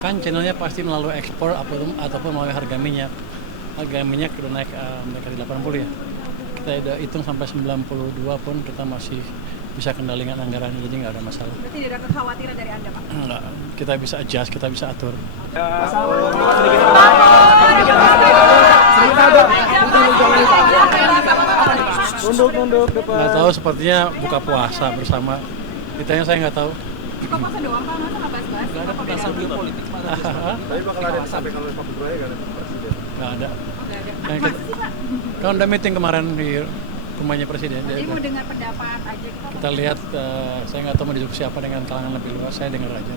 Kan channelnya pasti melalui ekspor ataupun melalui harga minyak. Harga minyak udah naik mereka di 80 ya. Kita udah hitung sampai 92 pun kita masih bisa kendalikan anggaran, jadi nggak ada masalah. Berarti tidak ada kekhawatiran dari Anda, Pak? Nggak, kita bisa adjust, kita bisa atur. Nunduk depan. Nggak tahu, sepertinya buka puasa bersama. Ditanya saya nggak tahu. Buka puasa doang, Pak? Masa nggak bahas-bahas? Nggak ada pembahasan geopolitik, Pak. Tapi bakal ada disampaikan oleh Pak Ketua ya, Presiden. Nggak ada. Nggak ada. Kan Masa sih, Pak? Kan udah meeting kemarin di rumahnya Presiden. Jadi mau dengar pendapat aja gitu? Kita lihat, saya nggak tahu mau diskusi apa dengan kalangan lebih luas, saya dengar aja.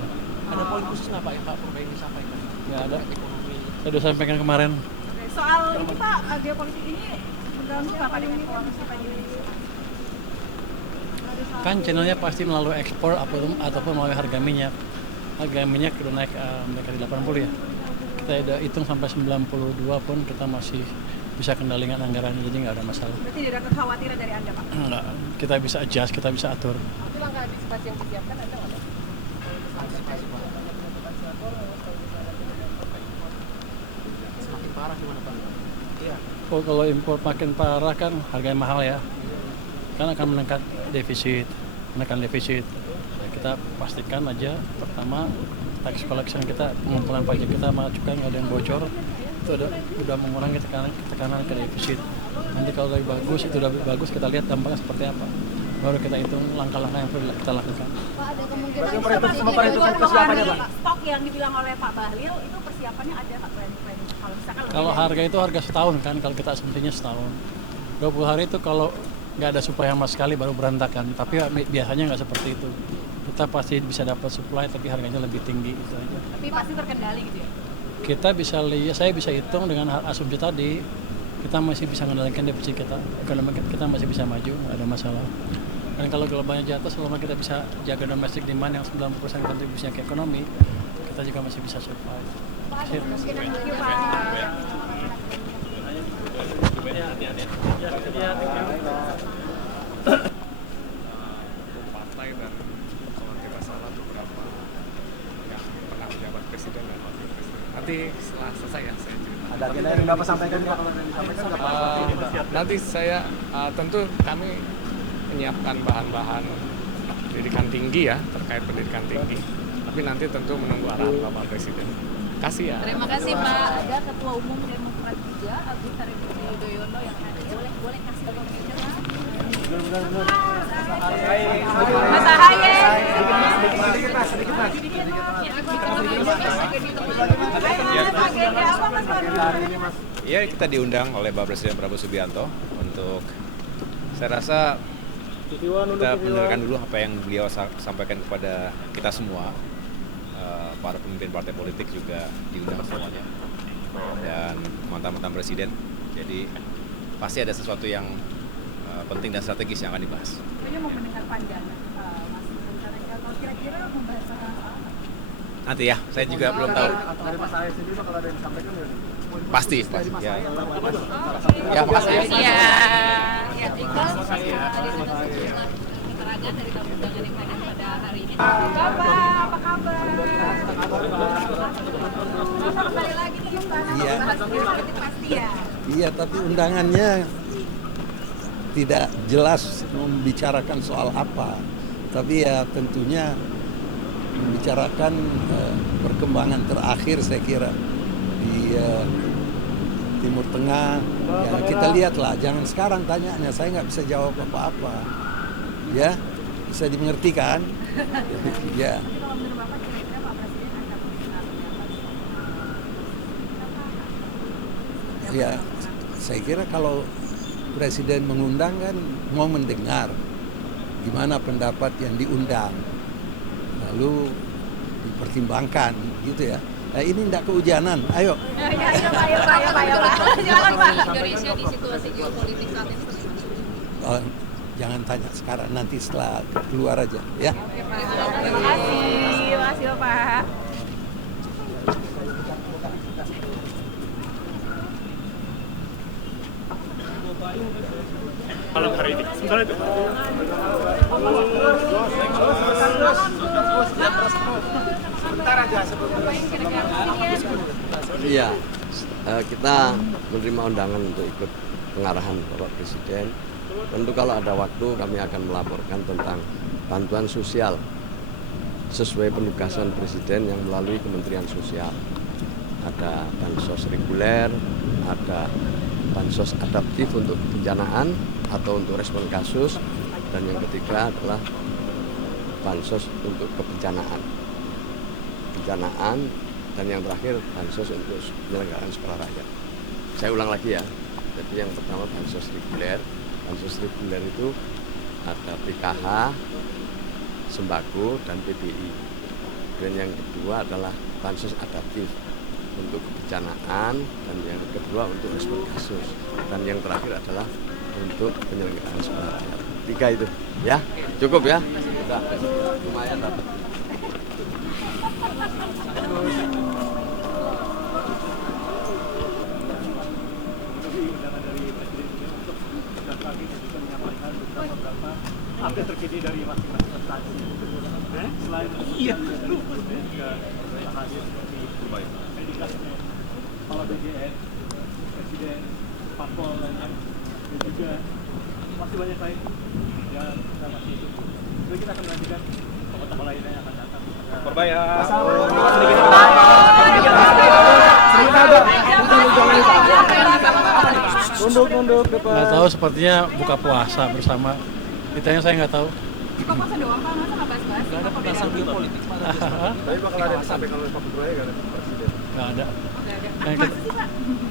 Ada poin khusus nggak Pak yang Pak Purba ini sampaikan? Nggak ada. Ekonomi. Saya udah sampaikan kemarin. Oke, soal ini, Pak, geopolitik ini mengganggu nggak, Pak, dengan keuangan kita di Indonesia? Kan channelnya pasti melalui ekspor ataupun melalui harga minyak. Harga minyak udah naik mereka di 80 ya. Kita udah hitung sampai 92 pun kita masih bisa kendalikan anggaran, jadi nggak ada masalah. Berarti tidak ada kekhawatiran dari Anda, Pak? Nggak, kita bisa adjust, kita bisa atur. Tapi langkah antisipasi yang disiapkan ada nggak, Pak? Semakin parah gimana Pak? Iya. Oh, kalau impor makin parah kan harganya mahal ya. Kan akan menekan defisit. Ya, kita pastikan aja pertama tax collection kita, pengumpulan pajak kita sama cukai nggak ada yang bocor, itu udah mengurangi tekanan ke defisit. Nanti kalau lebih bagus, itu udah lebih bagus, kita lihat dampaknya seperti apa, baru kita hitung langkah-langkah yang perlu kita lakukan. Pak, ada kemungkinan perhitungan kesiapannya, Pak? Stok yang dibilang oleh Pak Bahlil itu persiapannya ada, Pak, plan kalau misalkan Kalau harga itu harga setahun kan, kalau kita asumsinya setahun. 20 hari itu kalau nggak ada supply sama sekali baru berantakan, tapi biasanya nggak seperti itu. Kita pasti bisa dapat supply tapi harganya lebih tinggi, itu aja. tapi pasti terkendali gitu ya? Kita bisa lihat, saya bisa hitung dengan asumsi tadi, kita masih bisa mengendalikan defisit kita, ekonomi kita masih bisa maju, nggak ada masalah. Dan kalau globalnya jatuh, selama kita bisa jaga domestic demand yang 90% kontribusinya ke ekonomi, kita juga masih bisa survive. Sip. Partai dan kalau tidak salah beberapa yang pernah menjabat presiden dan wakil presiden. Nanti setelah selesai ya saya cerita. Ada agenda yang Bapak sampaikan Pak, kalau yang disampaikan nggak Pak? Nanti saya tentu kami menyiapkan bahan-bahan pendidikan tinggi ya, terkait pendidikan tinggi. Tapi nanti tentu menunggu arahan Bapak Presiden. Kasih ya. Terima kasih, Pak. Ada Ketua Umum Demokrat juga, Agus Harimurti Yudhoyono yang hadir. Boleh kasih komentar, Pak? Mas Ahaye. Sedikit mas. Ya, kita diundang oleh Bapak Presiden Prabowo Subianto untuk, saya rasa kita mendengarkan dulu apa yang beliau sampaikan kepada kita semua. Para pemimpin partai politik juga diundang semuanya, dan mantan-mantan presiden. Jadi pasti ada sesuatu yang penting dan strategis yang akan dibahas. Ini mau mendengar pandangan, Mas. Kalau kira-kira membahas soal apa? Nanti ya, saya juga belum tahu. Dari Mas Ahaye sendiri Pak, kalau ada yang disampaikan ya? Pasti. Ya, ya makasih ya. Iya, ya, Iqbal. Tadi sudah sejumlah keterangan dari tamu undangan yang hadir pada hari ini. Bapak, apa kabar? Masa kembali lagi nih, Pak? Iya. Bahas politik pasti ya. Iya, tapi undangannya tidak jelas membicarakan soal apa. Tapi ya tentunya membicarakan perkembangan terakhir saya kira di Timur Tengah. Ya, kita lihatlah, jangan sekarang tanyanya, saya nggak bisa jawab apa-apa. Ya, bisa dimengerti kan? Ya. Tapi kalau menurut Bapak, kira-kira Pak Presiden akan Ya, saya kira kalau Presiden mengundang kan mau mendengar gimana pendapat yang diundang, lalu dipertimbangkan gitu ya. Nah, ini tidak kehujanan, ayo. Ayo, Pak. Silakan, Pak. Indonesia di situasi geopolitik saat ini seperti apa? Oh, jangan tanya sekarang, nanti setelah keluar aja ya. Oke, Pak. Terima kasih, Pak. Malam hari ini. Sementara itu. sebentar aja sebelum Iya, kita menerima undangan untuk ikut pengarahan Bapak Presiden. Tentu kalau ada waktu kami akan melaporkan tentang bantuan sosial sesuai penugasan Presiden yang melalui Kementerian Sosial. Ada bansos reguler, ada bansos adaptif untuk kebencanaan atau untuk respon kasus, dan yang ketiga adalah bansos untuk kebencanaan, dan yang terakhir bansos untuk penyelenggaraan sekolah rakyat. Saya ulang lagi ya, jadi yang pertama bansos reguler itu ada PKH, sembako, dan PBI. Dan yang kedua adalah bansos adaptif untuk kebencanaan, dan yang kedua untuk respon kasus, dan yang terakhir adalah untuk penyelenggaraan sekolah rakyat. 3 itu, ya cukup ya. Sudah, lumayan dapat. update terkini dari masing-masing instansi. Selain iya, hadir seperti indikasinya Kepala BGN, Presiden, Parpol dan juga masih banyak lain. Ya, kita masih tunggu. Jadi kita akan menantikan tokoh-tokoh lainnya yang akan datang. Perbaya. Nunduk depan. Nggak tahu, sepertinya buka puasa bersama. Ditanya saya nggak tahu. Buka puasa doang Pak, masa nggak bahas-bahas? Nggak ada pembahasan geopolitik Pak. Tapi bakal ada yang disampaikan oleh Pak Perbaya nggak ada Presiden? Nggak ada. Nggak ada. Yang Masa sih Pak?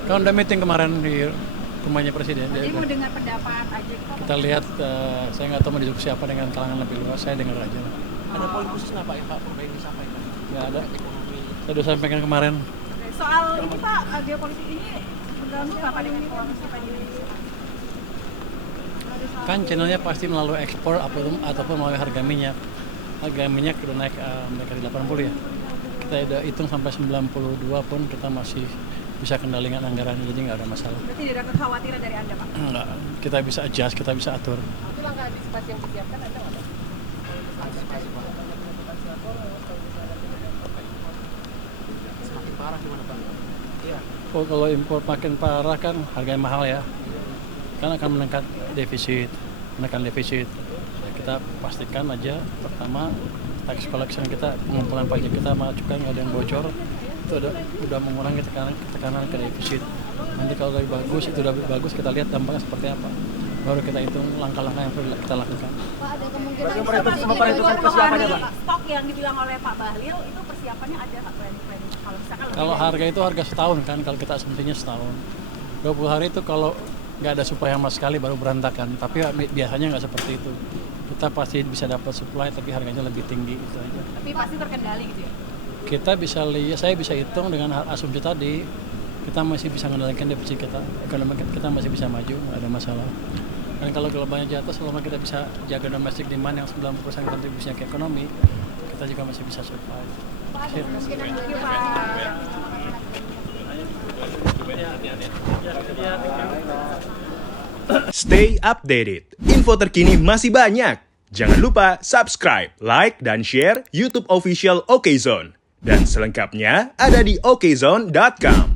Kan udah meeting kemarin di rumahnya Presiden. Jadi mau dengar pendapat aja Pak? Kita lihat, saya nggak tahu mau diskusi apa dengan kalangan lebih luas, saya dengar aja. Ada poin khusus nggak Pak yang Pak Perbaya ingin sampaikan? Nggak ada. Ekonomi. Saya udah sampaikan kemarin. Soal ini Pak, geopolitik ini mengganggu nggak Pak dengan kondisi Pak Indonesia? Kan channelnya pasti melalui ekspor ataupun melalui harga minyak. Harga minyak udah naik mereka di 80 ya. Kita udah hitung sampai 92 pun kita masih bisa kendalikan anggaran, jadi nggak ada masalah. Berarti tidak ada kekhawatiran dari Anda Pak? Enggak, kita bisa adjust, kita bisa atur. Itu langkah antisipasi yang disiapkan ada nggak Pak? Semakin parah gimana Pak? Iya. Oh, kalau impor makin parah kan harganya mahal ya. Kan akan menekan defisit. Ya, kita pastikan aja pertama tax collection kita, pengumpulan pajak kita sama cukai nggak ada yang bocor, itu udah mengurangi tekanan ke defisit. Nanti kalau lebih bagus, itu udah bagus, kita lihat dampaknya seperti apa, baru kita hitung langkah-langkah yang perlu kita lakukan. Pak, ada kemungkinan sama perhitungan persiapannya Pak? Stok yang dibilang oleh Pak Bahlil itu persiapannya ada Pak plan kalau misalkan Kalau harga itu harga setahun kan, kalau kita asumsinya setahun. 20 hari itu kalau nggak ada supply sama sekali baru berantakan, tapi biasanya nggak seperti itu. Kita pasti bisa dapat supply tapi harganya lebih tinggi, itu aja. Tapi pasti terkendali gitu ya? Kita bisa lihat, saya bisa hitung dengan asumsi tadi, kita masih bisa mengendalikan defisit kita, ekonomi kita masih bisa maju, nggak ada masalah. Dan kalau globalnya jatuh, selama kita bisa jaga domestic demand yang 90% kontribusinya ke ekonomi, kita juga masih bisa survive. Stay updated. Info terkini masih banyak. Jangan lupa subscribe, like, dan share YouTube official OKZone. Dan selengkapnya ada di okezone.com.